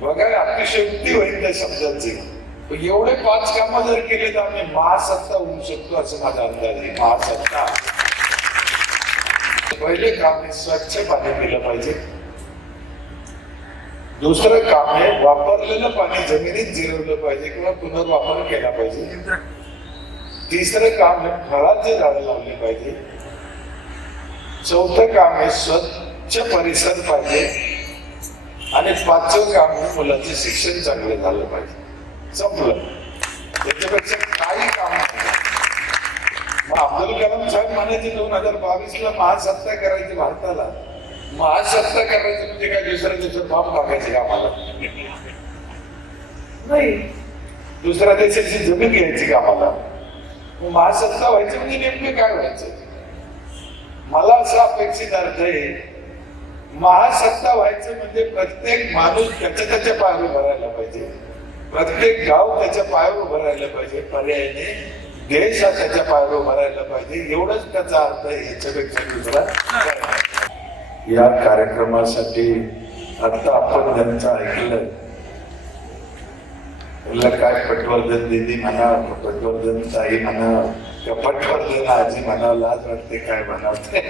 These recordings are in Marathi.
बघा अतिशयोक्ती होईल त्या शब्दाची. एवढे 5 कामं जर केले तर आम्ही महासत्ता होऊ शकतो असं माझा अंदाज आहे. महासत्ता. पहिले काम आहे स्वच्छ पाणी पिलं पाहिजे. दुसरं काम आहे वापरलेलं पाणी जमिनीत जिरवलं पाहिजे किंवा पुनर्वापर केला पाहिजे. तिसरं काम आहे फळाचे झाडं लावले पाहिजे. चौथं काम आहे स्वच्छ परिसर पाहिजे. आणि 5वं काम आहे मुलाचे शिक्षण चांगलं झालं पाहिजे. संपलं. त्याच्यापेक्षा काही काम नाही. मग अब्दुल कलाम साहेब म्हणायचे 2022ला महासत्ता करायची भारताला. महासत्ता करायची म्हणजे काय दुसऱ्या दिवसात बॉम्ब टाकायचे का आम्हाला? नाही. दुसऱ्या देशाची जमीन घ्यायची का आम्हाला? महासत्ता व्हायचं म्हणजे नेमके काय व्हायचं? मला असं अपेक्षित अर्थ आहे महासत्ता व्हायचं म्हणजे प्रत्येक माणूस त्याच्या पायावर उभं राहायला पाहिजे. प्रत्येक गाव त्याच्या पायावर उभं राहायला पाहिजे. पर्यायाने देश हा त्याच्या पायावर उभं राहायला पाहिजे. एवढंच त्याचा अर्थ आहे. याच्यापेक्षा दुसरा या कार्यक्रमासाठी आता आपण ज्यांचं ऐकलं त्याला काय पटवर्धन दीदी म्हणा, पटवर्धन ताई म्हणा, पटवर्धन आजी म्हणा, लाज वाटते काय म्हणावते.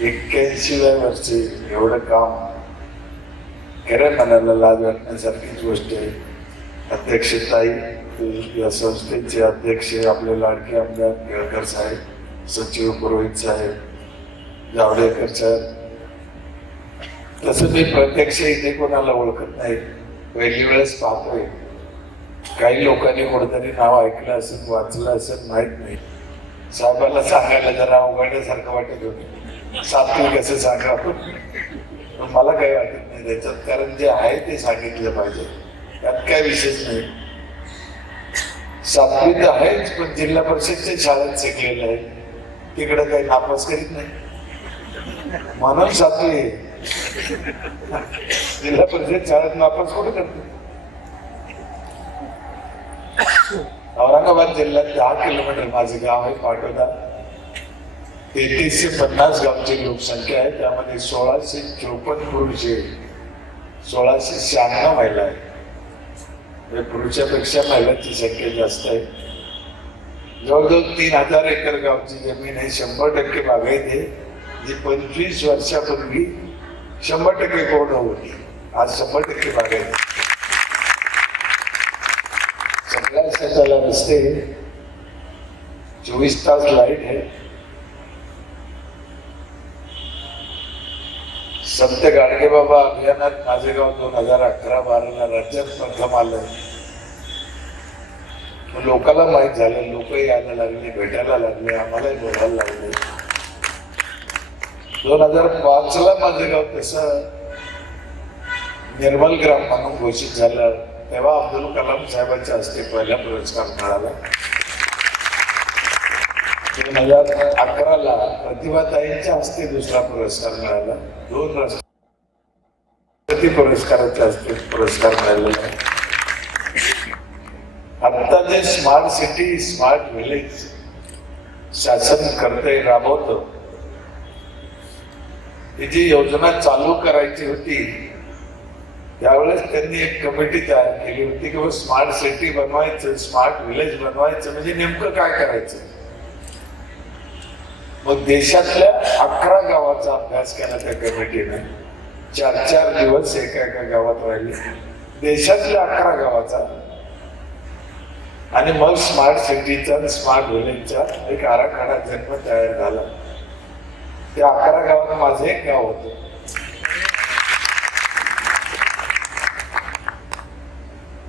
81व्या वर्षी एवढं काम खरं म्हणायला लाज वाटण्यासारखीच गोष्ट आहे. अध्यक्ष ताई, या संस्थेचे अध्यक्ष आपले लाडके आमदार केळकर साहेब, सचिव पुरोहित साहेब, जावडेकर साहेब. तसं मी प्रत्यक्ष इथे कोणाला ओळखत नाही. पहिली वेळेस पाहतोय. काही लोकांनी कुठेतरी नाव ऐकलं असेल, वाचलं असेल, माहित नाही. साहेबाला सांगायला जरा अवघडण्यासारखं वाटत होतं. सातवी कसं सांगावं मला काही वाटत नाही त्याच्यात. कारण जे आहे ते सांगितलं पाहिजे. त्यात काय विशेष नाही. 7वी तर आहेच, पण जिल्हा परिषदच्या शाळेत शिकलेलं आहे. तिकडे काही नापास करीत नाही म्हणून 7वी. जिल्हा परिषद शाळेत नापास कुठे करते? औरंगाबाद जिल्ह्यात 10 किलोमीटर माझं गाव आहे पाटोदा. 3350 गावची लोकसंख्या आहे. त्यामध्ये 1654 पुरुष आहे, 1696 महिला आहे. पुरुषापेक्षा महिलांची संख्या जास्त आहे. जवळजवळ 3000 एकर गावची जमीन आहे. 100% बागायत आहे. जी 25 वर्षापूर्वी 100% कोरड होती. आज 100% बागायत. सगळ्या शेताला रस्ते, 24 तास लाईट आहे. संत गाडगेबाबा अभियानात माझे गाव 2011-12 राज्यात प्रथम आलं. लोकांना माहीत झालं. लोक यायला लागले, भेटायला लागले, आम्हालाही बोलायला लागले. 2005ला माझं गाव तसं निर्मल ग्राम म्हणून घोषित झालं. तेव्हा अब्दुल कलाम साहेबांच्या हस्ते पहिला पुरस्कार मिळाला. 2011ला प्रतिभाताईंच्या हस्ते दुसरा पुरस्कार मिळाला. 2 राष्ट्रपती पुरस्काराच्या हस्ते पुरस्कार मिळालेला आहे. आता जे स्मार्ट सिटी, स्मार्ट विलेज शासन करते, राबवतो, ही जी योजना चालू करायची होती त्यावेळेस त्यांनी एक कमिटी तयार केली होती की स्मार्ट सिटी बनवायचं, स्मार्ट विलेज बनवायचं म्हणजे नेमकं काय करायचं. मग देशातल्या 11 गावाचा अभ्यास केला त्या कमिटीने. 4 दिवस एका गावात राहिले. देशातल्या 11 गावाचा आणि मग स्मार्ट सिटीचा, स्मार्ट विलेजचा एक आराखडा जन्म तयार झाला. त्या 11 गावात माझं एक गाव होतं.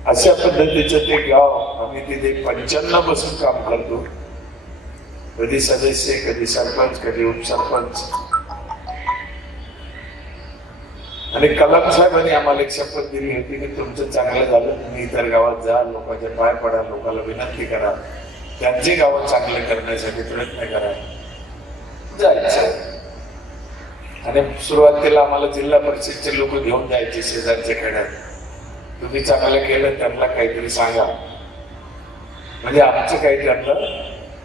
अशा पद्धतीचं ते गाव. आम्ही तिथे 95 बसून काम करतो. कधी सदस्य, कधी सरपंच, कधी उपसरपंच. आणि कलाम साहेबांनी आम्हाला एक शपथ दिली होती की तुमचं चांगलं झालं, तुम्ही इतर गावात जा, लोकांच्या पाय पडा, लोकांना विनंती करा, त्यांचे गाव चांगले करण्यासाठी प्रयत्न करा, जायचं. आणि सुरुवातीला आम्हाला जिल्हा परिषदचे लोक घेऊन जायचे शेजारच्या खेड्यात. तुम्ही चांगलं केलं त्यांना काहीतरी सांगा म्हणजे आमचं काही त्यांना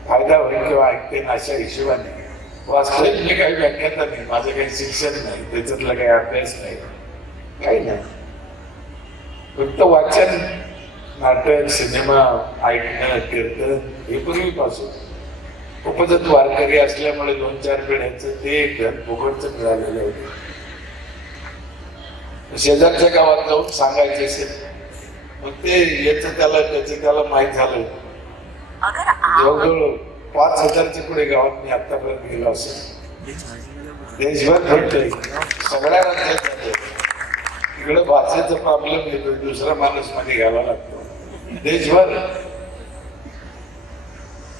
फायदा होईल किंवा ऐकते ना अशा हिशोबाने. वास्तविक मी काही व्याख्याता नाही, माझं काही शिक्षण नाही, त्याच्यातला काही अभ्यास नाही. काही नाही, फक्त वाचन, नाटक, सिनेमा, ऐकणं, कीर्तन हे पूर्वीपासून उपजत वारकरी असल्यामुळे 2-4 पिढ्यांचं ते घर फुकटचं मिळालेलं होतं. शेजारच्या गावात जाऊन सांगायचे असेल, मग ते याचं त्याला माहीत झालं. जवळजवळ 5,000च्या पुढे गावात मी आतापर्यंत गेलो असेल. देशभर भेटतोय, सगळ्या राज्यात जातोय. इकडे भाषेचा प्रॉब्लेम येतोय, दुसरा माणूस मध्ये घ्यावा लागतो. देशभर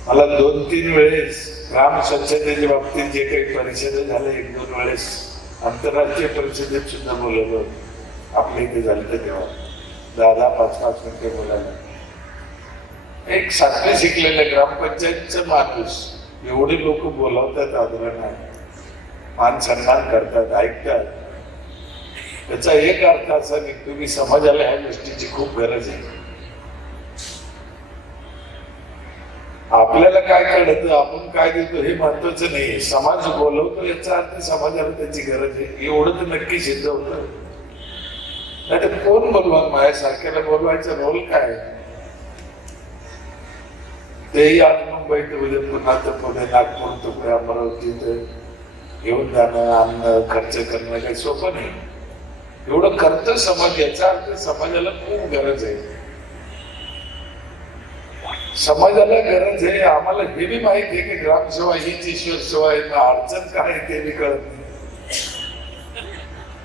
मला 2-3 वेळेस ग्राम स्वच्छतेच्या बाबतीत जे काही परिषद झालं, 1-2 वेळेस आंतरराष्ट्रीय परिषदेत सुद्धा बोलवलं. आपल्या इथे झालं तर तेव्हा 10-5 मिनिटे बोलायला. एक 7वी शिकलेलं ग्रामपंचायतचं माणूस एवढे लोक बोलावतात, आदराने मान सन्मान करतात, ऐकतात. त्याचा एक अर्थ असा निघतो की समाजाला ह्या गोष्टीची खूप गरज आहे. आपल्याला काय कळतं, आपण काय देतो हे महत्वाचं नाही. समाज बोलवतो याचा अर्थ समाजाला त्याची गरज आहे एवढं तर नक्की सिद्ध होतं. नाही तर कोण बोलवा, माझ्यासारख्याला बोलवायचा रोल काय? तेही आज मुंबईत, उद्या पुन्हा तर पुणे, नागपूर तर पुढे अमरावती तर घेऊन जाणं, आणणं, खर्च करणं काही सोपं नाही. एवढं करतो समाज, याचा अर्थ समाजाला खूप गरज आहे. समाजाला गरज आहे. आम्हाला हे बी माहित आहे की ग्रामसेवा हीच ईश्वर सेवा आहे. अडचण काय ते बी कळत नाही.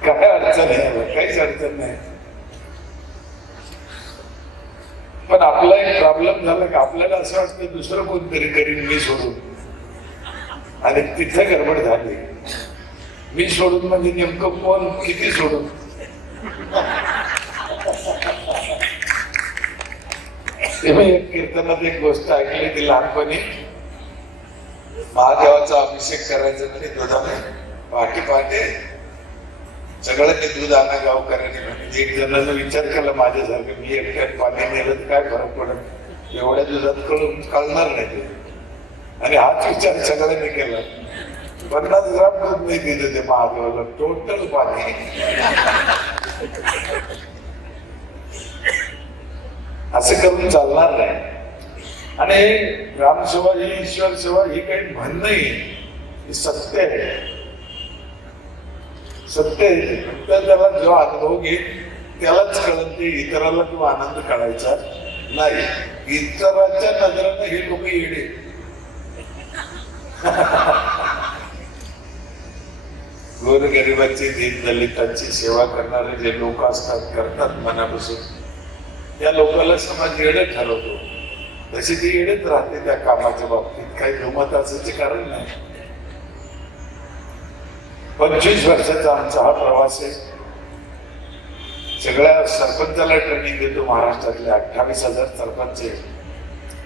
काय अडचण आहे? काहीच अडचण नाही. पण आपला एक प्रॉब्लेम झाला की आपल्याला असं वाटतं दुसरं कोणतरी करीन मी सोडून, आणि तिथे गडबड झाली. मी सोडून म्हणजे नेमकं कोण, किती सोडून? मी एक कीर्तनात एक गोष्ट ऐकली ती लहानपणी. महादेवाचा अभिषेक करायचा तरी दुधाने पहाटे सगळ्यांनी दूध आणा गावकऱ्यांनी. म्हणजे एक जणांना विचार केला माझ्यासारखं, मी एकट्यात पाणी नेलं तर काय फरक पडत, एवढ्या दुधात कळणार नाही ते. आणि हाच विचार सगळ्यांनी केला. 50 ग्राम दूध नाही दिलं ते महादेवाला, टोटल पाणी. असं करून चालणार नाही. आणि ग्रामसेवा ही ईश्वर सेवा ही काही म्हण नाही, ही सत्य आहे. सत्य आहे. फक्त त्याला जो अनुभव घेईल त्यालाच कळत, ते इतराला तो आनंद कळायचा नाही. इतरांच्या नजरेनं हे लोक येडे. गोरगरिबांची, दीनदलितांची सेवा करणारे जे लोक असतात, करतात मनापासून, त्या लोकांना समाज येडे ठरवतो. तशी ती येडेच राहते त्या कामाच्या बाबतीत. काही दुमत असायचे कारण नाही. 25 वर्षाचा आमचा हा प्रवास आहे. सगळ्या सरपंचाला ट्रेनिंग देतो. महाराष्ट्रातले 28,000 सरपंच,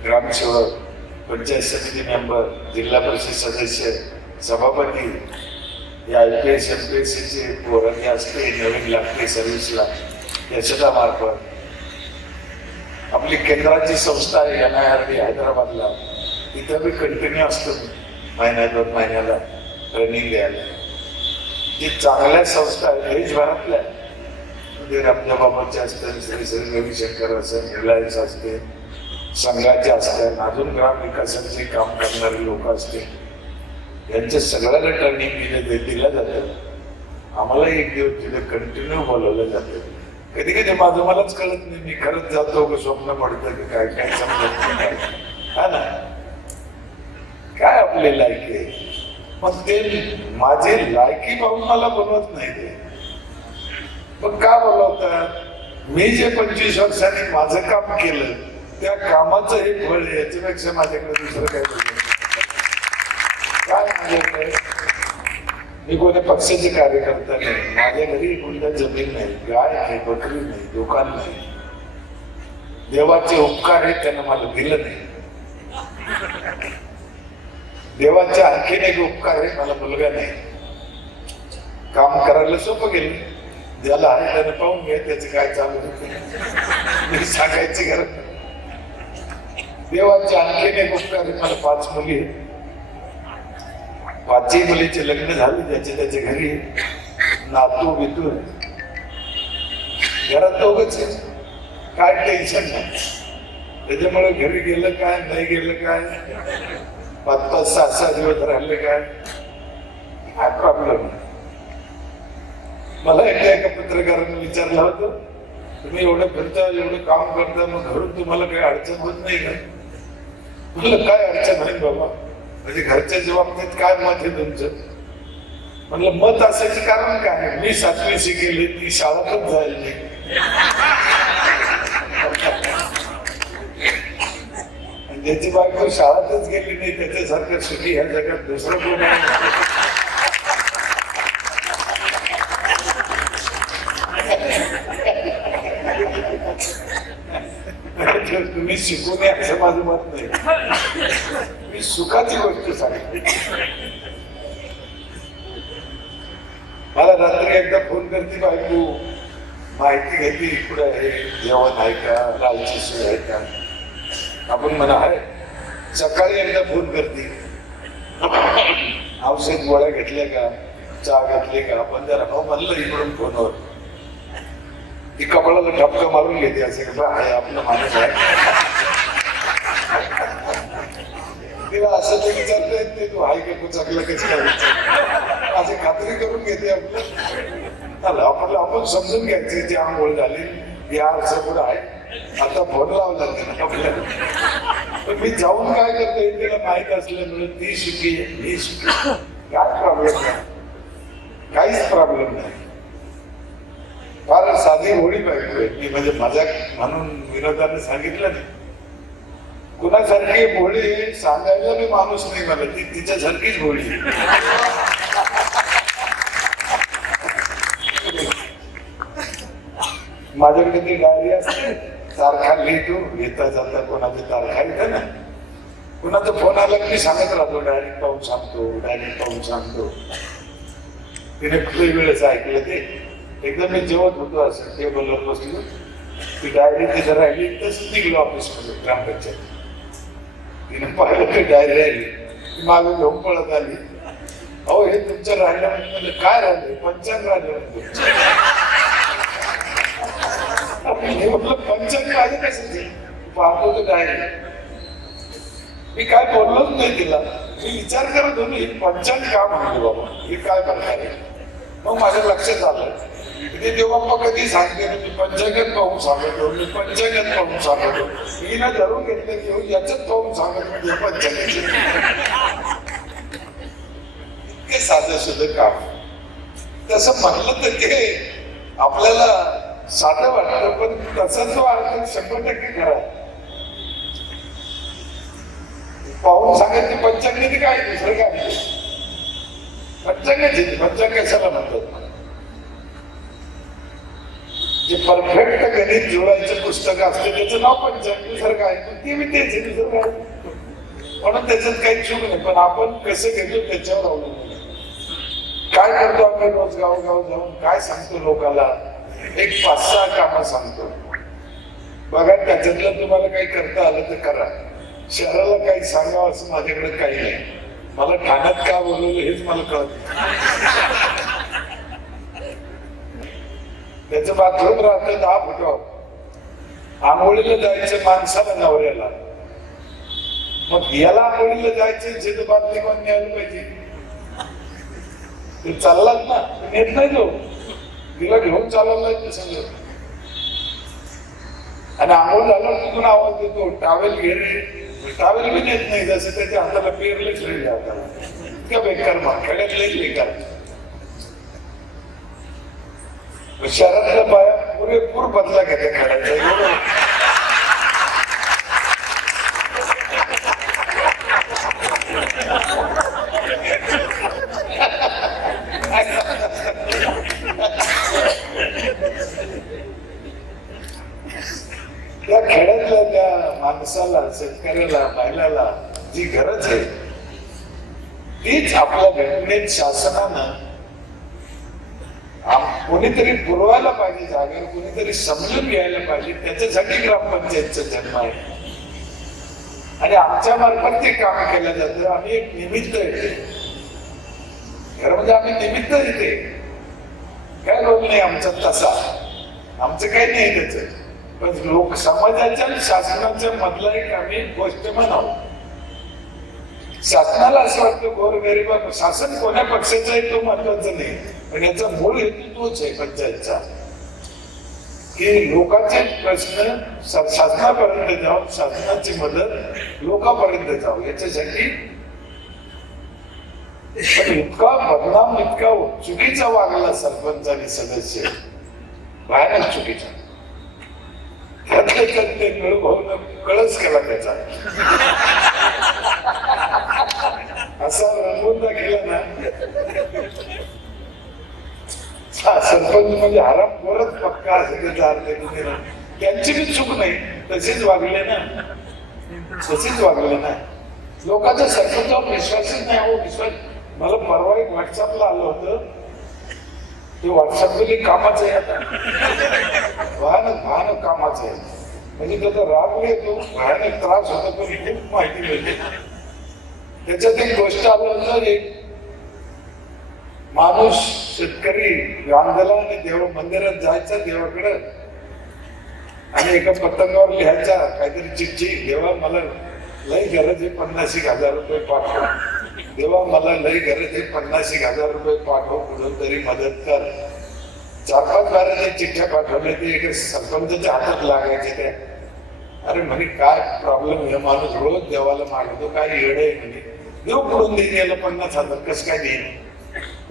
ग्रामसेवक, पंचायत समिती मेंबर, जिल्हा परिषद सदस्य, सभापती, IPS MPSCचे पोरांनी असते नवीन लागते सर्व्हिसला, यशदा मार्फत. आपली केंद्राची संस्था आहे NIRD हैदराबादला, तिथं बी कंटिन्यू असतो महिन्या 2 महिन्याला ट्रेनिंग द्यायला. जी चांगल्या संस्था आहे देशभरातल्या, म्हणजे रामदेव बाबांचे असतात, श्री श्री रविशंकर असतात, रिलायन्स असते, संघाचे असतात, अजून ग्राम विकासाचे काम करणारे लोक असते, यांच्या सगळ्याला ट्रेनिंग दिलं जातं. आम्हाला एक दिवस तिथे कंटिन्यू बोलवलं जातं. कधी कधी माझं मलाच कळत नाही, मी खरंच जातो का स्वप्न पडतं की काय काय समजत नाही. हा ना, काय आपली लायकी आहे. मग ते माझे लायकी पाहून मला बोलवत नाही. ते मग का बोलवतात? मी जे 25 वर्षांनी माझं काम केलं त्या कामाचं हे फळ, याच्यापेक्षा माझ्याकडे दुसरं काय काय माझ्याकडे. मी कोणी पक्षाचे कार्यकर्ता नाही. माझ्या घरी कोणत्या जमीन नाही, गाय नाही, बकरी नाही, दुकान नाही. देवाचे उपकार आहेत, त्यानं मला दिलं नाही. देवाचे आणखीन एक उपकार आहे, मला मुलगा नाही. काम करायला सोपं गेलं. ज्याला आहे त्यानं पाहून घ्या त्याचं काय चालू होतं, मी सांगायची गरज नाही. देवाचे आणखीन एक उपकार आहे, मला 5 मुली आहेत. 5ही मुलीचे लग्न झाले, त्याच्या घरी नातू बितू. घरात दोघच आहे, काय टेन्शन नाही. त्याच्यामुळे घरी गेलं काय, नाही गेलं काय, 5-5, 6-6 दिवस राहिले काय प्रॉब्लेम. मला एकदा एका पत्रकाराने विचारलं होतं, तुम्ही एवढं फिरता, एवढं काम करता, मग घरून तुम्हाला काही अडचण होत नाही का? म्हणलं काय अडचण आहे बाबा, म्हणजे घरच्या बाबतीत काय मत आहे तुमचं? म्हणलं मत असायचं कारण काय, मी 7वी शिकेली, ती शाळेतच जायला नाही. ज्याची बायको शाळेतच गेली नाही त्याच्यासारखं सुखी ह्या जगात दुसरं कोण आहे? तुम्ही शिकू नये असं माझं मत नाही, मी सुखाची गोष्ट सांगते. मला रात्री एकदा फोन करते बायको, माहिती घेतली कुठे आहे, जेवण आहे का, राहायची सोय आहे का? आपण म्हणा आहे. सकाळी एकदा फोन करते, औषध गोळ्या घेतल्या का, चहा घेतली का? आपण जर हो म्हणलं इकडून फोनवर, ती कपाळाला ठपका मारून घेते, असे आहे आपलं माणूस आहे. तिला असं ते विचारता येत नाही, तू हाय का, तू चांगलं कसं काय, अशी खात्री करून घेते आपलं. आपण समजून घ्यायचे, जी आंघोळ झाली या असं पुढं आहे, आता फोन लावला आपल्याला. पण मी जाऊन काय करतोय तिला माहित असल्यामुळे ती सुखी आहे, मी सुखी, काय प्रॉब्लेम नाही, काहीच प्रॉब्लेम नाही. फार साधी होळी पाहिजे मी, म्हणजे मजाक म्हणून विनोदाने सांगितलं नाही. कुणासारखी भोळी सांगायला मी माणूस नाही, मला ती तिच्यासारखीच भोळी. माझ्याकडे ती डायरी असते, तारखा लिहितो, येता जाता कोणाची तारखा येते ना, कुणाचा फोन आला की सांगत राहतो, डायरेक्ट पाहून सांगतो, डायरेक्ट पाहून सांगतो. तिने खूप वेळेस ऐकलं ते. एकदा मी जेवत होतो असं टेबलवर बसलो, ती डायरी तिथं राहिली, तसंच निघलो ऑफिसमध्ये ग्रामपंचायत. तिने पाहिलं की डायरी राहिली, मागे घेऊन पळत आली, अहो हे तुमचं राहिलं. म्हणजे काय राहिलं, पंचांग राहिलं. म्हटलं पंचांग माझं कसं पाहतो तर डायरी. मी काय बोललोच नाही तिला, मी विचार करत होतो ही पंचांग का म्हणतो बाबा, हे काय प्रकार आहे. मग माझ्या लक्षात आलं ते देवबाप्पा कधी सांगते, मी पंचांगात पाहून सांगतो, मी पंचांगात पाहून सांगतो. मी ना धरून घेतलं की याच्यात पाहून सांगत म्हणजे पंचांगाचे. इतके साधं सुद्धा काम. तसं म्हणलं तर ते आपल्याला साधं वाटतं, पण तसा जो अर्थ 100% खरा. पाहून सांगायचे पंचांग काय, दुसरं काय पंचांगाचे. पंचांग कशाला म्हणतात, जे परफेक्ट गणित जुळायचं पुस्तक असते त्याचं नाव पंचांग, दुसरं काय, पण ते विद्येचे दुसरं काय. म्हणून त्याच्यात काही चूक नाही, पण आपण कसं घेतो त्याच्यावर अवलंबून. काय करतो आम्ही रोज गावोगाव जाऊन काय सांगतो लोकांना, एक 5-6 कामं सांगतो. बघा त्याच्यातलं तुम्हाला काही करता आलं तर करा. शहराला काही सांगावं असं माझ्याकडे काही नाही. मला ठाण्यात का बोलवलं हेच मला कळत. त्याचं बाथरूम राहतं 10 फुटावर, आंघोळीला जायचं माणसाला नवऱ्याला. मग याला आंघोळीला जायचं जे तर बातमी कोण न्यायला पाहिजे. ते चाललाच ना, नेत नाही तो, तिला घेऊन चालवला सगळं. आणि आंघोळ झालं तिथून आवाज देतो, टावेल घे रे. टावेल बी नेत नाही, जसं त्याच्या हाताला पेरलेच राहिले हाताला. इतका बेकार मग खेड्यातलेच बेकार. शहरातल्या बाया पुरेपूर बदला घेते खेळायचा. एवढं त्या खेड्यातल्या त्या माणसाला, शेतकऱ्याला, महिलाला जी गरज आहे तीच आपल्या घटनेत शासनानं कोणीतरी पुरवायला पाहिजे, जागेवर कोणीतरी समजून घ्यायला पाहिजे. त्याच्यासाठी ग्रामपंचायतचा जन्म आहे आणि आमच्या मार्फत ते काम केलं जातं. आम्ही एक निमित्त येते, खरं म्हणजे आम्ही निमित्त येते, काय रोल नाही आमचा तसा. आमचं काही नाही त्याचं, पण लोक समाजाच्या आणि शासनाच्या मधला एक आम्ही गोष्ट म्हणावं. शासनाला असं वाटतं गोरगरिबा शासन कोण्या पक्षाचं आहे तो महत्वाचा नाही, पण याचा मूळ हेतू तोच आहे पंचायतचा, की लोकांचे प्रश्न शासनापर्यंत जाऊन शासनाची मदत लोकांपर्यंत जावं याच्यासाठी. पण इतका बदनाम, इतका चुकीचा वागला सरपंच आणि सदस्य, भयानक चुकीचा. त्यातल्या ते भाऊन कळस केला त्याचा, असा रंगून दाखिला ना. सरपंच म्हणजे हराम बोलत पक्का असं त्याचा अर्थ. त्यांची बी चूक नाही, तसेच वागले ना, तसेच वागले ना. लोकांचा सरपंचावर विश्वासच नाही. हो विश्वास. मला परवा एक व्हॉट्सअपला आलं होतं, ते व्हॉट्सअप कामाचं आहे आता, भयानक भयानक कामाचं आहे. म्हणजे त्याचा राग येतो, भयानक त्रास होतो, पण खूप माहिती मिळते. त्याच्यात एक गोष्ट आलं होतं, एक माणूस शेतकरी गांधला आणि देव मंदिरात जायचा देवाकडे, आणि एका पतंगावर लिहायचा काहीतरी चिठ्ठी, देवा मला लई गरज आहे 50,000 रुपये पाठव, देवा मला लई गरज आहे 50,000 रुपये पाठव, कुठून तरी मदत कर. 4-5 बारा ते चिठ्ठ्या पाठवल्या, ते एका सरपंचाच्या हातात लागायचे त्या. अरे म्हणे काय प्रॉब्लेम आहे, माणूस रोज देवाला मागतो, काय येड आहे म्हणे, देव पुढून देईन याला 50,000, कसं काय देईन.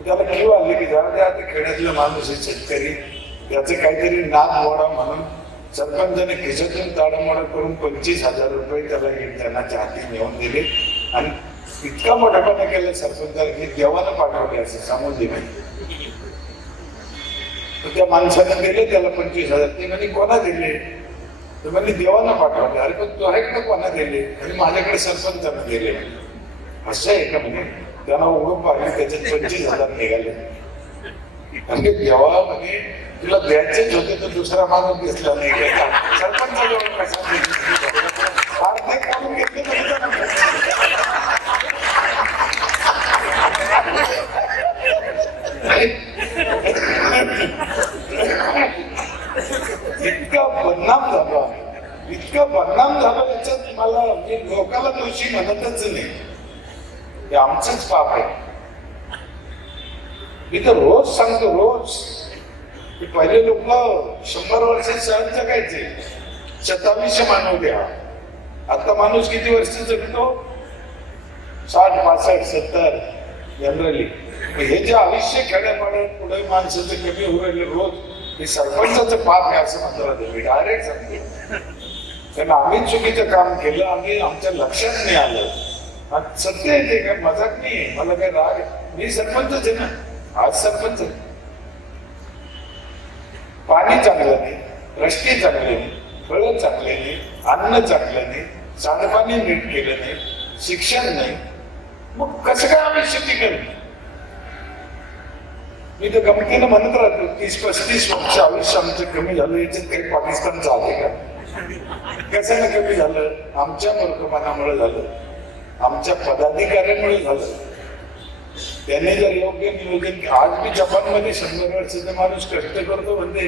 त्याला किंव आले की जरा त्या खेड्यातला माणूस आहे शेतकरी, त्याचं काहीतरी नाद मोडा म्हणून सरपंचाने खिशातून ताडामोडा करून 25,000 रुपये त्याला त्यांच्या हाती नेऊन दिले. आणि इतका मोठापणा केला सरपंचाने, देवानं पाठवले असं सांगून दिले. त्या माणसाने दिले त्याला 25,000. ते म्हणे कोणा दिले, तर म्हणजे देवानं पाठवले. अरे पण तो आहे का कोणा दिले, आणि माझ्याकडे सरपंचानं दिले. असं आहे का म्हणे. त्यांना उघड पाहिजे, त्याच्यात 25,000 निघाले. आणि देवा म्हणे तुला द्यायचेच होते तर दुसरा माणूस दिसला नाही, सरपंचाजवळ कसा आर्थिक काढून घेतले इतका बदनाम झालो, इतका बदनाम झालो. याच्यात मला मी लोकाला दोषी म्हणतच नाही, हे आमचंच पाप आहे. मी तर रोज सांगतो, रोज. पहिले लोक 100 वर्ष सहन जगायचे, 27 मानव द्या. आता माणूस किती वर्ष जगतो, 60, 65, 70 जनरली. हे जे आयुष्य खेड्यापाड्यात पुढे माणसाचं कमी होऊ राहिले रोज, हे सरपंचाचं पाप आहे असं म्हणतो राहते. मी डायरेक्ट सांगते, कारण आम्ही चुकीचं काम केलं, आम्ही आमच्या लक्षात नाही आलं. सत्य आहे ते, काय मजाक नाही. मला काय राग, मी सरपंचच आहे ना, आज सरपंच आहे. पाणी चांगलं नाही, रस्ते चांगले नाही, फळं चांगले नाही, अन्न चांगलं नाही, सांडपाणी नीट केलं नाही, शिक्षण नाही, मग कसं काय आम्ही शेती करू. मी तर गमतीनं म्हणत राहतो, 30-35 वर्ष आयुष्य आमचं कमी झालं, याच्यात काही पाकिस्तानचं आहे का. कशाने कमी झालं, आमच्या मूर्खपणामुळे झालं, आमच्या पदाधिकाऱ्यांमुळे झालं. त्यांनी जर योग्य नियोजन, आज मी जपानमध्ये 100 वर्षाचा माणूस कष्ट करतो म्हणते,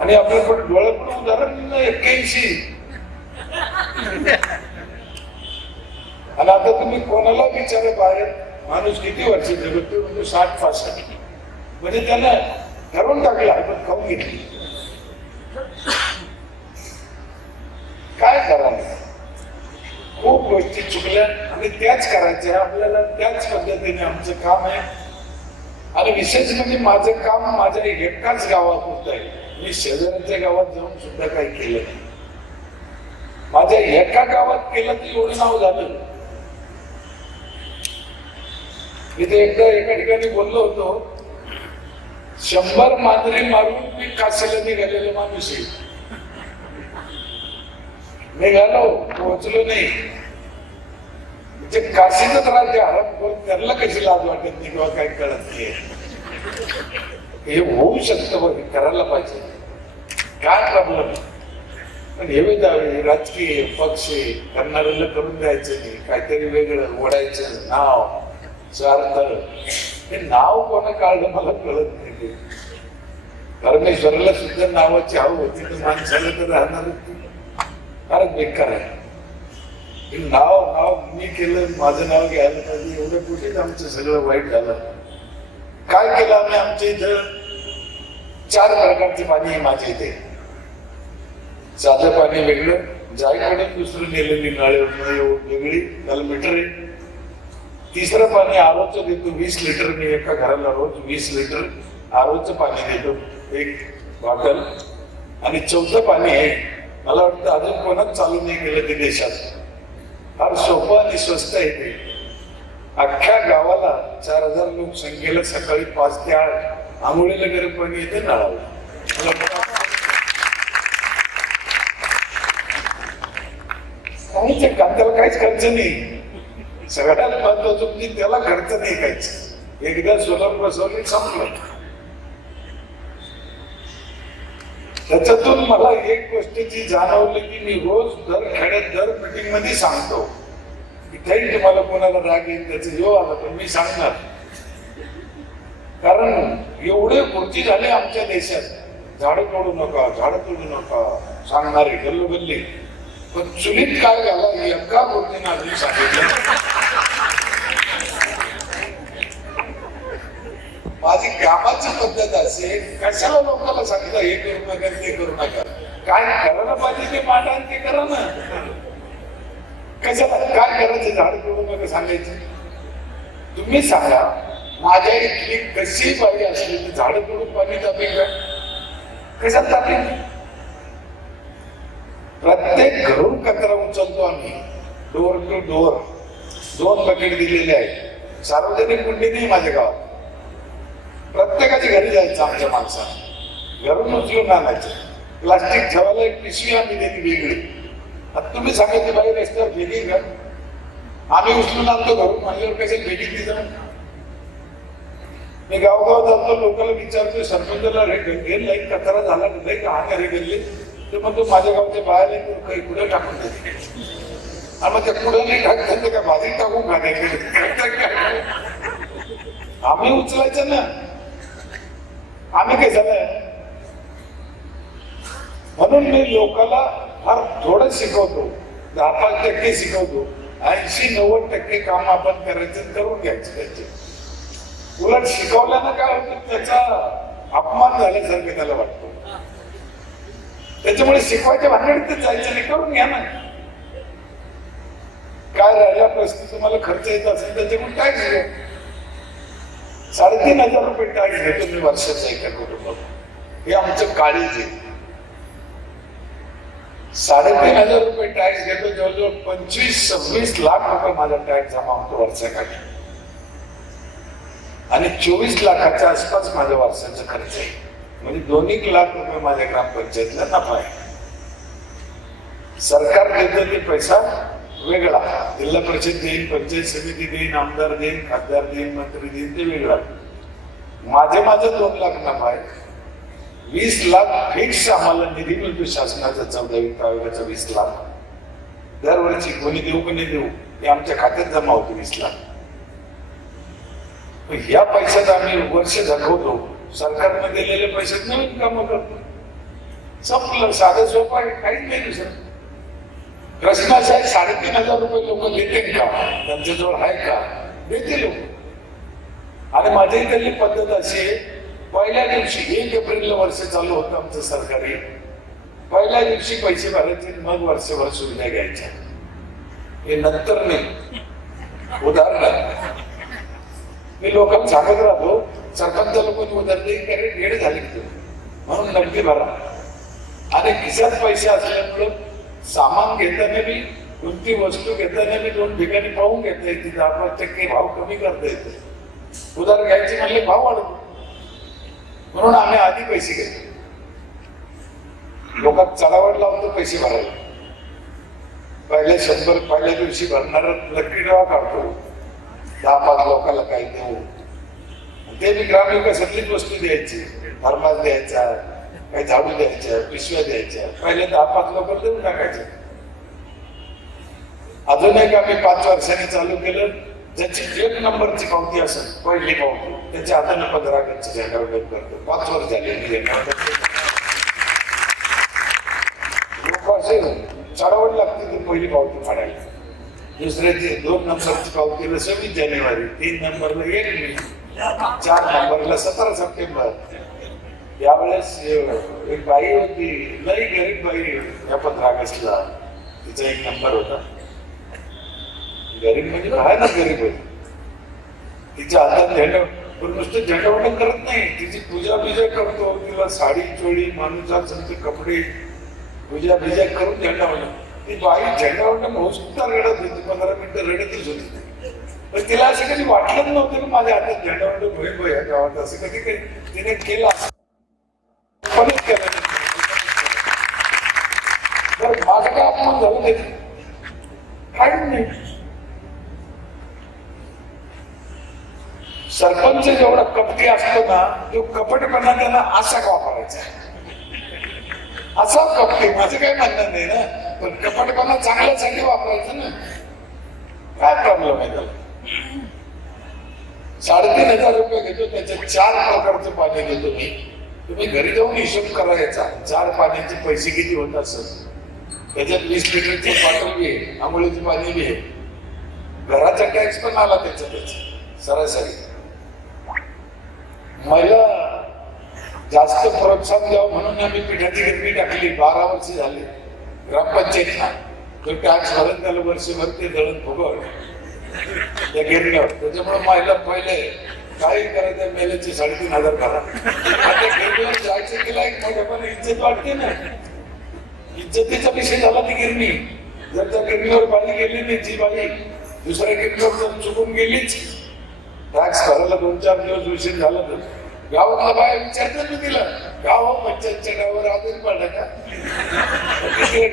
आणि आपलं पण डोळ्यात पण उदाहरण 81. आणि आता तुम्ही कोणाला विचारा बाहेर माणूस किती वर्ष जगतो, म्हणजे 60-65. म्हणजे त्याला ठरवून टाकलं, आपण खाऊन घेतली. काय करायचं, खूप गोष्टी चुकल्या आणि त्याच करायच्या आपल्याला, त्याच पद्धतीने आमचं काम आहे. आणि विशेष म्हणजे माझं काम माझ्या एकाच गावात होत आहे, मी शेजाऱ्याच्या गावात जाऊन सुद्धा काही केलं नाही. माझ्या एका गावात केलं तर एवढं नाव झालं. इथे एकदा एका ठिकाणी बोललो होतो, 100 मांजरी मारून मी काशीला निघालेलो माणूस आहे. निघालो, पोहोचलो नाही, म्हणजे काशीतच राहते हरप, त्यांना कशी लाज वाटत नाही किंवा काही कळत नाही. हे होऊ शकतं, बघ करायला पाहिजे, काय प्रॉब्लेम. पण हे राजकीय पक्ष करणाऱ्याला करून द्यायचं नाही, काहीतरी वेगळं ओढायचं नाव स्वार्थ. हे नाव कोणा काढलं मला कळत नाही. परमेश्वराला सुद्धा नावाची हवं होती तर माणसाला तर राहणार फारच बेकार आहे. नाव मी केलं, माझं नाव घ्यायला पाहिजे एवढं कुठेच आमचं सगळं वाईट झालं. काय केलं आम्ही? आमच्या इथं 4 प्रकारचे पाणी आहे माझ्या इथे. साधं पाणी वेगळं, जायकडे दुसरं नेलेली नळ वेगळी, त्याला मीटर आहे. तिसरं पाणी आरोचं देतो 20 लिटर, मी एका घराला रोज 20 लिटर आरोचं पाणी देतो, एक बॉटल. आणि 4थं पाणी आहे, मला वाटतं अजून कोणाच चालू नाही केलं ते देशात. फार सोपं आणि स्वस्त आहे ते. अख्ख्या गावाला 4000 लोकसंख्येला सकाळी 5 ते 8 आंघोळीला गरम पाणी येते नळाला. काहीच त्याला काहीच खर्च नाही. सगळ्यात महत्वाचं म्हणजे त्याला खर्च नाही काहीच. एकदा सोलर बसवली संपलं. त्याच्यातून मला एक गोष्टीची जाणवली की मी रोज दर खेड्यात दर मीटिंग मध्ये सांगतो की काही तुम्हाला कोणाला राग येईल त्याचं जो आला पण मी सांगणार. कारण एवढे गोष्टी झाले आमच्या देशात, झाडं तोडू नका, झाडं तोडू नका सांगणारे गल्लोगल्ली. पण चुलीत काय झालं एका गोष्टीने अजून सांगितलं. माझी कामाची पद्धत असेल, कशाला लोकांना सांगितलं हे करू नका ते करू नका. काय करायला पाहिजे ते मांडा आणि ते करा ना. कशाला काय करायचं? झाड तोडू नका सांगायचं. तुम्ही सांगा माझ्या इथली कशी बाई असली तर झाडं तोडून पाणी तापेल का? कशात तापेल? प्रत्येक घरून कचरा उचलतो आम्ही, डोर टू डोर. 2 बकेट दिलेले आहेत. सार्वजनिक कुंडी नाही माझ्या गावात. प्रत्येकाच्या घरी जायचं आमच्या माणसाने, घरून उचलून आणायचं. प्लास्टिक ठेवायला एक पिशवी आम्ही दिली वेगळी. आता तुम्ही सांगायचं बाई रस्त्यावर फेकी का? आम्ही उचलून आणतो घरून, माझ्यावर कशाला फेकी दिलं? मी गावगाव जातो, लोकांना विचारतो सरपंचाला रे कचरा झाला नाही का हा रे गेले तर मग तो माझ्या गावच्या बाहेर काही कुठे टाकून देते. आणि मग त्या कुठं नाही टाकतात का भाजी टाकून खाण्याकडे. आम्ही उचलायचं ना. आम्ही काय झालं म्हणून मी लोकांना फार थोडं शिकवतो, 10-5% शिकवतो. 80-90% काम आपण करायचं, करून घ्यायचं त्याचे. उलट शिकवल्यानं काय होतं त्याचा अपमान झाल्यासारखं त्याला वाटतो. त्याच्यामुळे शिकवायच्या भानगडीत जायचं नाही, करून घ्या ना. काय राहिला प्रश्न तुम्हाला खर्च येत असेल त्याच्यामुळे काय शिकव. 3,500 रुपये टॅक्स घेतो मी वर्षाचा एका कुटुंबाला. हे आमचं काळीज आहे. 3,500 रुपये टॅक्स घेतो. जवळजवळ 25-26 लाख रुपये माझा टॅक्स जमा होतो वर्षाकाठी. आणि 24 लाखाच्या आसपास माझ्या वर्षाचा खर्च आहे. म्हणजे 2 लाख रुपये माझ्या ग्रामपंचायतला नफा आहे. सरकार देतं ते पैसा वेगळा, जिल्हा परिषद देईन, पंचायत समिती देईन, आमदार देईन, खासदार देईन, मंत्री देईन, ते वेगळा. माझं 2 लाख नफा आहे. 20 लाख फिक्स आम्हाला निधी मिळतो शासनाचा. 14वी आयोगाचा 20 लाख दरवर्षी. कोणी देऊ की नाही देऊ हे आमच्या खात्यात जमा होतो 20 लाख. ह्या पैशात आम्ही वर्ष दाखवतो. सरकारने दिलेले पैशात नवीन कामं करतो. संपलं. साधं सोपं आहे, काहीच नाही दुसरं. प्रश्न असा आहे 3,500 रुपये लोक देते का? त्यांच्याजवळ आहे का? देते लोक. आणि माझ्या इथली पद्धत अशी आहे, पहिल्या दिवशी 1 एप्रिलला वर्ष चालू होतं आमचं सरकारी. पहिल्या दिवशी पैसे भरायचे, मग वर्षभर सुविधा घ्यायच्या. हे नंतर नाही. उदाहरण मी लोकांना सांगत राहतो, सरपंचाला कोणी उधार देईल कारण वेळ झाली म्हणून नक्की भरा. आणि खिशात पैसे असल्यामुळं सामान घेताना बी, कोणती वस्तू घेताना बी 2 ठिकाणी पाहून घेता येते. 10-5% भाव कमी करता येते. उधार घ्यायचे म्हणले भाव वाढतो, म्हणून आम्ही आधी पैसे घेतो. लोकांना चढावड लावतो पैसे भरायला. पहिल्या 100 पहिल्या दिवशी भरणार लकी ड्रॉ काढतो. 10-5 लोकांना काही देऊ. ते मी ग्रामविकासातलीच वस्तू द्यायची. थर्मास द्यायचा, काही झाडू द्यायच्या, पिशव्या द्यायच्या. पहिले 10-5 लोक देऊन टाकायचे. अजून एक आम्ही 5 वर्षांनी चालू केलं, ज्याची 1 नंबरची पावती असेल, पहिली पावती त्याच्या हाताने 15 ऑगस्टचं झेंडावंदन करतो. 5 वर्ष झाले लोक असे चढावं लागते ती पहिली पावती फाडायला. दुसऱ्याची 2 नंबरची पावतीला 26 जानेवारी, 3 नंबरला 1 मे, 4 नंबरला 17 सप्टेंबर. यावेळेस एक बाई होती, लई गरीब बाई, या 15 ऑगस्टला तिचा 1 नंबर होता. गरीब म्हणजे भयानक गरीब होती. तिच्या हातात झेंडा, पण नुसतं झेंडावंदन करत नाही, तिची पूजा बिजा करतो. तिला साडी चोळी माणूसाचे कपडे पूजा बिजा करून झेंडावंदन. ती बाई झेंडावंदन होता रडत होती, 15 मिनिटं रडतच होती. पण तिला असं कधी वाटलंच नव्हतं की माझ्या हातात झेंडावंदन होईल या गावात. असं कधी तिने केलं पण केलं. तर माझं काय अपमान झालं नाही, काहीच नाही. सरपंच जेवढा कपटी असतो ना, तो कपटपणा त्यांना असा वापरायचा. असा कपटी, माझं काही म्हणणं नाही ना, पण कपटपणा चांगल्यासाठी वापरायचं ना. काय प्रॉब्लेम आहे त्याला? 3,500 रुपये घेतो, त्याच्या 4 प्रकारचं पाणी घेतो मी. तुम्ही घरी जाऊन हिशोब करायचा, 4 पाण्याचे पैसे किती होत असत. त्याच्यात 20 लिटरची बॉटल बी आहे, आंघोळीचं पाणी बी आहे, घराचा टॅक्स पण आला त्याच्या सरासरी. महिला जास्त प्रोत्साहन द्यावं म्हणून आम्ही पिठाची गिरणी टाकली. 12 वर्ष झाली ग्रामपंचायतीला. तो टॅक्स भरून त्याला वर्षभर ते दळण फुगवलं त्या गिरणीवर. त्याच्यामुळे महिला पहिले काही करायचं, मेल्याची 3,500 भरा. आता गिरणीवर जायचं तिला एक मोठ्यापणे इज्जत वाटते ना. इज्जतीचा विषय झाला ती गिरणी. जर त्या गिरणीवर बाई गेली नाही, जी बाई दुसऱ्या गिरणीवर चुकून गेलीच, टॅक्स भरायला 2-4 दिवस उशीर झाला तर गावातला बाया विचारतात मी तिला, गाव पंचायतच्या गावावर आधार पडला का?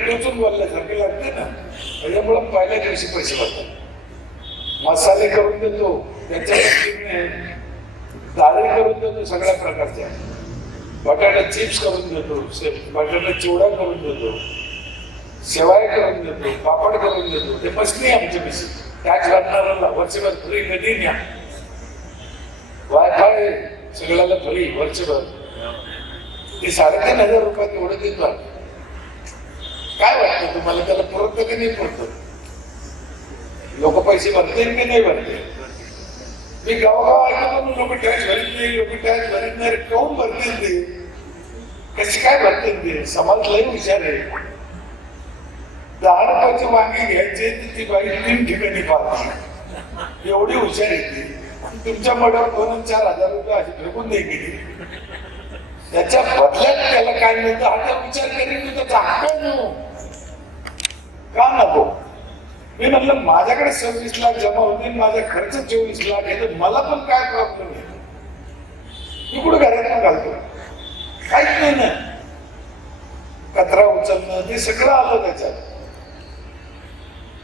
टोचून बोलल्यासारखे लागते ना. त्याच्यामुळे पहिल्या दिवशी पैसे भरतात. मसाले करून देतो, त्याच्या दाळे करून देतो सगळ्या प्रकारच्या. बटाटा चिप्स करून देतो, बटाटा चिवडा करून देतो, शेवाय करून देतो, पापड करून देतो. ते बसली आमच्या पैसे. टॅक्स भरणाऱ्याला वर्षभर फ्री कधी न्या. वायफाय सगळ्याला फ्री वर्षभर. ते 3,500 रुपयात एवढं देतो. काय वाटतं तुम्हाला, त्याला पुरत की नाही पुरत? लोक पैसे भरतील की नाही भरतील? मी गावगाव ऐकतो लोक टॅक्स भरत नाही, लोक टॅक्स भरत नाही. काऊन भरतील ते? कशी काय भरतील ते? समाज लई हुशार आहे. 10 रुपयाची वांगी घ्यायची, ती बाई 3 ठिकाणी पाहते. एवढी हुशार आहे ती. तुमच्या मठावर 2-4 रुपये अशी फेकून नाही गेली. त्याच्या बदल्यात त्याला काय मिळतं हा विचार करीन. मी त्याचा हक्क नको का नको? मी म्हटलं माझ्याकडे 26 लाख जमा होते, माझा खर्च 24 लाख आहे, तर मला पण काय प्रॉब्लेम आहे? मी कुठं घरात घालतो? काहीच नाही ना. कचरा उचलणं ते सगळं आलं त्याच्यात.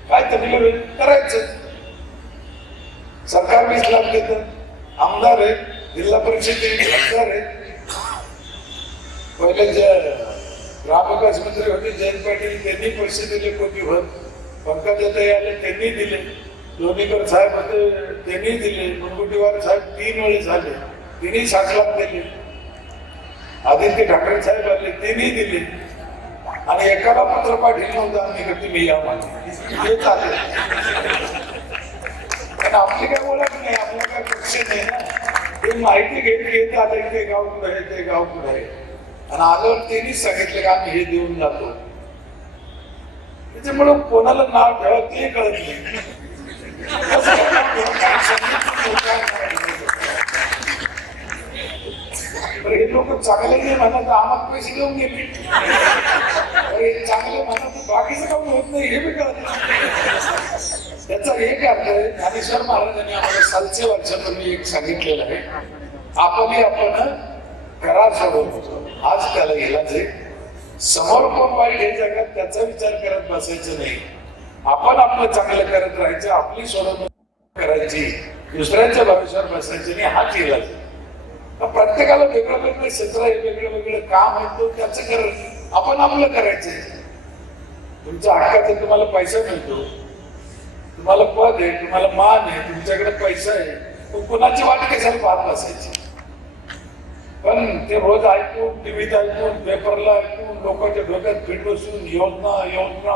काय तकलीफ करायचं. सरकार 20 लाख देतं, आमदार आहे, जिल्हा परिषदेचे आमदार आहे. पहिले जे ग्रामविकास मंत्री होते जयंत पाटील, त्यांनी पैसे दिले कोटीभर. पंकजाताई आले, त्यांनी दिले. लोणीकर साहेब होते, त्यांनी दिले. मुनगंटीवार साहेब 3 वेळेस आले, त्यांनी 7 लाख दिले. आदित्य ठाकरे साहेब आले, त्यांनी दिले. आणि एकाला पत्र पाठवलं नव्हतं आम्ही का तुम्ही या म्हणून. हे चालेल, पण आपली काय ओळख नाही, आपला काय पक्ष नाही ना. ते माहिती घेत आले, ते गाव कुठं आहे, ते गाव कुठं आहे. आणि आल्यावर त्यांनीच सांगितलं की आम्ही हे देऊन जातो. त्याच्यामुळे कोणाला नाव ठेवा ते कळत नाही. हे लोक चांगले नाही म्हणत, आम्हाला पैसे देऊन गेले. चांगले म्हणत, बाकीचं काम होत नाही हे बी कळत नाही. त्याचा एक अर्थ आहे, ज्ञानेश्वर महाराजांनी आम्हाला 700 वर्षापूर्वी एक सांगितलेलं आहे, आपण करा सोडवतो. आज त्याला इलाज आहे. समोर कोण वाईट आहे जगात त्याचा विचार करत बसायचं नाही. आपण आपलं चांगलं करत राहायचं, आपली सोडवणूक करायची, दुसऱ्यांच्या भरोश्यावर बसायचं नाही. हाच इलाज आहे. प्रत्येकाला वेगळं वेगळं क्षेत्र आहे, वेगळं वेगळं काम आहे, तो त्याचं करत आपण आपलं करायचंय. तुमच्या हक्काचा तुम्हाला पैसा मिळतो, तुम्हाला पद आहे, तुम्हाला मान आहे, तुमच्याकडे पैसा आहे, कोणाची वाट कशाला पाहत बसायची. पण ते रोज ऐकून, टीव्हीत ऐकून, पेपरला ऐकून, लोकांच्या डोक्यात फिट बसून योजना योजना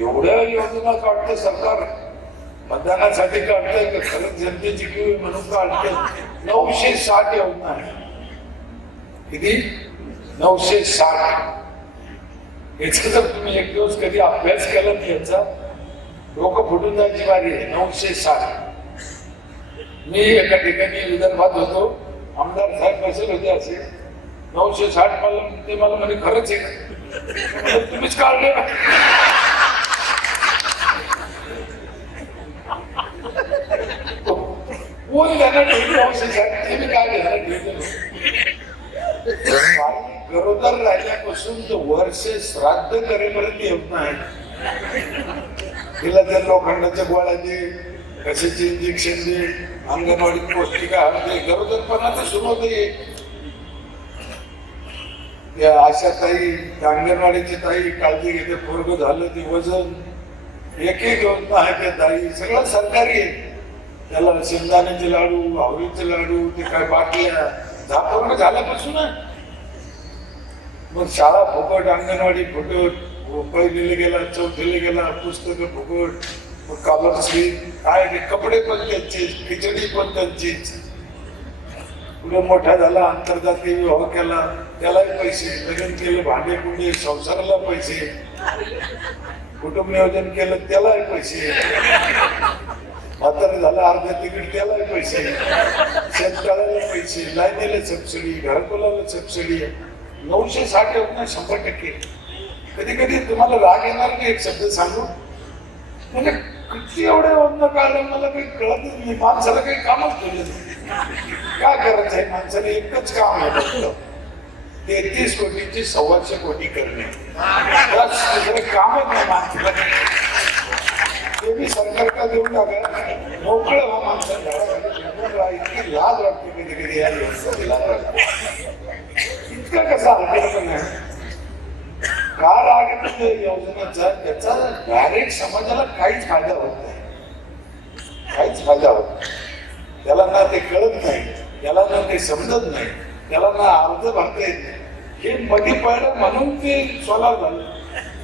एवढ्या योजना काढतं सरकार. मतदानासाठी काढतंय का खरंच जनतेची किंवा म्हणून काढतंय. 960 योजना आहे. किती? 960. याचा जर तुम्ही एक दिवस कधी अभ्यास केला नाही याचा, डोकं फुटून जायची बारी आहे. 960. मी एका ठिकाणी विदर्भात होतो, आमदार साहेब बसेल होते असे. 960 ते मला म्हणे खरंच आहे. तुम्हीच काढले. कोण त्यांना ठेवली 960? ते मी काय घेणार ठेवलं. गरोदर राहिल्यापासून तर वर्ष श्राद्ध करेपर्यंत येत नाही. तिला त्या लोखंडाच्या गोळ्या दे, कशाचे इंजेक्शन दे, अंगणवाडीत पौष्टिक आहार दे, गरोदरपणाचं सुरू होते. या अशा ताई, अंगणवाडीची ताई काळजी घेते. पोरग झालं ते वजन, एक योजना आहे त्या ताई, सगळं सरकारी आहे. त्याला शेंगदाण्याचे लाडू, आवळीचे लाडू, ते काय बाटल्या, पोरग झाल्यापासून. मग शाळा फुकट, अंगणवाडी फुकट, पहिलीला गेला, चौथीला गेला, पुस्तकं फुकट, मग स्कॉलरशिप काय, ते कपडे पण त्यांचे, खिचडी पण त्यांचीच. पुढे मोठा झाला, आंतरजातीय विवाह केला, त्यालाही पैसे, लग्न केलं, भांडे कुंडे, संसाराला पैसे, कुटुंब नियोजन केलं, त्यालाही पैसे, म्हातारा झाला, अर्ध्या तिकीट, त्यालाही पैसे, शेतकऱ्याला पैसे, लाईनीला सबसिडी, घरकुलाला सबसिडी. 960 योजना 100%. कधी कधी तुम्हाला राग येणार नाही एक शब्द सांगू, म्हणजे किती एवढ्या योजना काढल्या मला काही कळतच नाही. माणसाला काही कामच ठेवलं नाही. काय करायचं आहे माणसाने? एकच काम आहे फक्त, 33 कोटीची 125 कोटी करणे. दुसरं कामच नाही माणसाला. ते मी सरकारला देऊन टाका, मोकळं व्हा माणसाला. इतकी लाज वाटते कधी कधी या लाज वाटते. इतका कसा हलकेपण आहे? का राग येतो योजनेचा? त्याचा डायरेक्ट समाजाला काहीच फायदा होत नाही, काहीच फायदा होत नाही. त्याला ना ते कळत नाही, त्याला ना ते समजत नाही, त्याला ना अर्ज भरता येत नाही. हे मध्ये पडलं म्हणून ते सोलार झालं.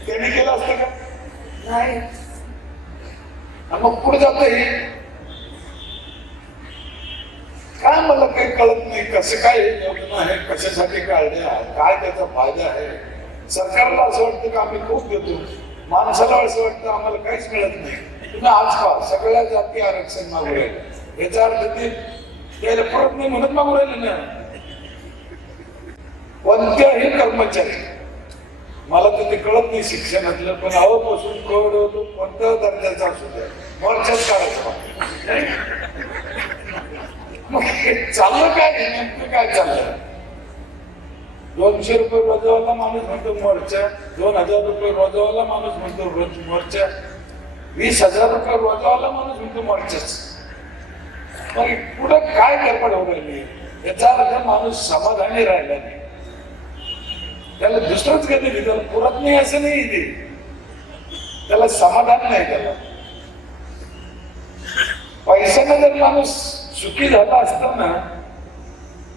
त्याने केलं असतं का? नाही. मग पुढे जात हे काय मला काही कळत नाही. कसं काय योजना आहे, कशासाठी काढल्या, काय त्याचा फायदा आहे? सरकारला असं वाटतं की आम्ही खूप देतो, माणसाला असं वाटतं आम्हाला काहीच मिळत नाही. तुम्ही आज पहा, सगळ्या जाती आरक्षण मागू राहिले. याचा अर्थ ते त्याला परत नाही म्हणत मागू राहिले ना. कोणत्याही कर्मचारी, मला तर ते कळत नाही शिक्षणातलं, पण आवापासून कवड होतो, कोणत्या दर्जाचा असू द्या, मोर्चाच काढायचं. मग हे चाललं काय? नेमकं काय चाललं? 200 रुपये रोजवाला माणूस म्हणतो मोर्चा, 2000 रुपये रोजवाला माणूस म्हणतो रोज मोर्चा, 20,000 रुपये रोजवाला माणूस म्हणतो मोर्चाच. मग पुढे काय गडबड होऊ राहिली? याचा अर्थ माणूस समाधानी राहिला नाही. त्याला दुसरंच कधी त्याला पुरत नाही असं नाही, ते त्याला समाधान नाही. त्याला पैशाने जर माणूस सुखी झाला असता ना,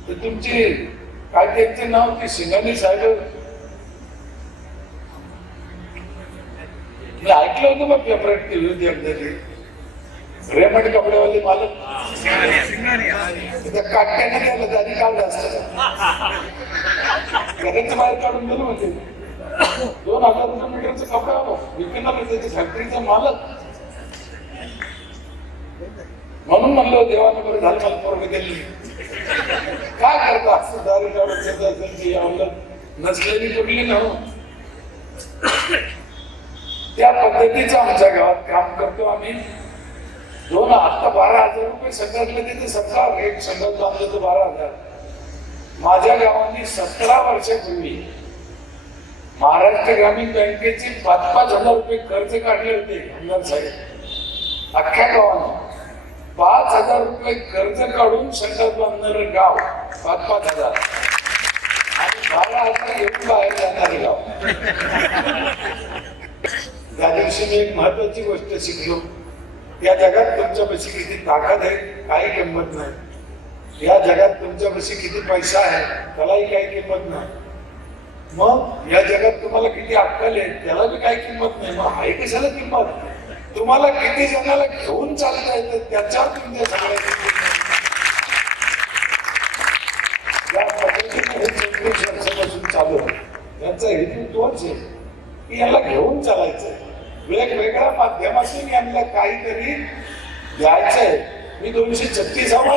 तर तुमची काय त्यांचे नाव ते सिंगानी साहेब, मी ऐकलं होतं मग पेपरात टीव्ही होती एकदा, रेमंड कपडेवाले मालक काट्याने गेलं, त्याने काढलं असतं, घराच्या बाहेर काढून गेलो म्हणजे 2,000 रुपये मीटरचा कपडा विकणार त्याच्या फॅक्टरीचा मालक. म्हणून म्हणलं देवाने बरं झालं मला पोरग दिली. काय करता असं दारू काढून नसलेली कुठली ना. त्या पद्धतीचं आमच्या गावात काम करतो आम्ही. आता 12,000 रुपये संघातले तिथे 17 एक संघात बांधलं तर 12,000. माझ्या गावाने 17 वर्षापूर्वी महाराष्ट्र ग्रामीण बँकेचे 5,000 रुपये कर्ज काढले होते. आमदार साहेब अख्ख्या गावाने 5,000 रुपये कर्ज काढून संघात बांधणार गाव 5,000 आणि 12,000 घेऊन बाहेर जाणार गाव. त्या दिवशी मी एक महत्वाची गोष्ट शिकलो. या जगात तुमच्यापाशी किती ताकद आहे काही किंमत नाही. या जगात तुमच्यापाशी किती पैसा आहे त्यालाही काही किंमत नाही. मग या जगात तुम्हाला किती अक्कल आहे त्याला बी काही किंमत नाही. मग आहे कशाला किंमत? तुम्हाला किती जणाला घेऊन चालता येतं त्याच्यावर तुमच्या सगळ्याची किंमत. या पद्धतीने 24 वर्षापासून चालू आहे. त्यांचा हेतू तोच आहे की याला घेऊन चालायचंय. वेगवेगळ्या माध्यमातून यांना काहीतरी द्यायचंय. मी 236वा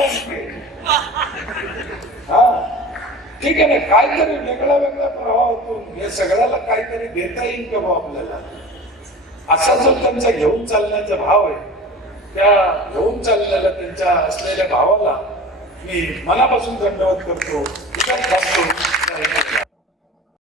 हा ठीक आहे ना, काहीतरी वेगळ्या वेगळ्या प्रवाहातून या सगळ्याला काहीतरी देता येईल का भाऊ आपल्याला, असा जो त्यांचा घेऊन चालण्याचा भाव आहे त्या घेऊन चाललेल्या त्यांच्या असलेल्या भावाला मी मनापासून धन्यवाद करतो.